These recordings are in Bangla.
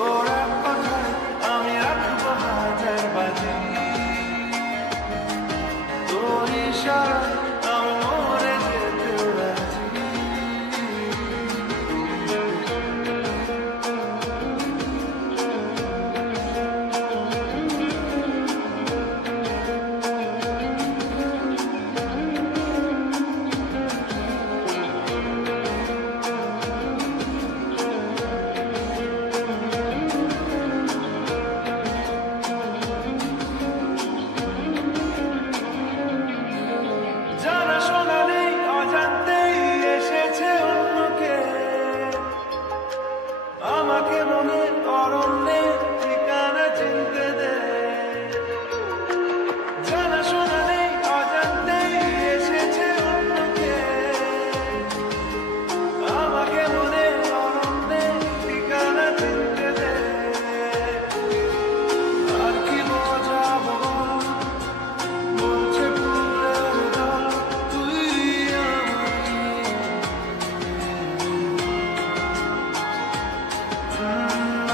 তোর এক কথায় আমি রাখবো হাজার বাজি, তোর ইশারায় আমি মরে যেতেও রাজি। জানা শোনা নেই, অজান্তেই এসেছে অন্য কেউ, আমাকে মনের অরণ্যের ঠিকানা চিনতে দে। জানা শোনা নেই, অজান্তেই এসেছে অন্য কেউ, আমাকে মনের অরণ্যের ঠিকানা চিনতে দে। আর কি বোঝাবো বল, বলছে ফুলের দল, তুই আমারই।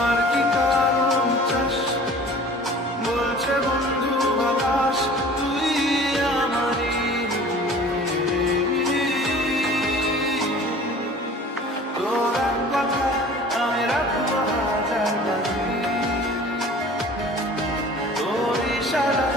আর কি কারণ চাস, বলছে বন্ধু বাতাস, তুই আমারই। তোর এক কথায় আমি রাখবো হাজার বাজি, তোর ইশারায়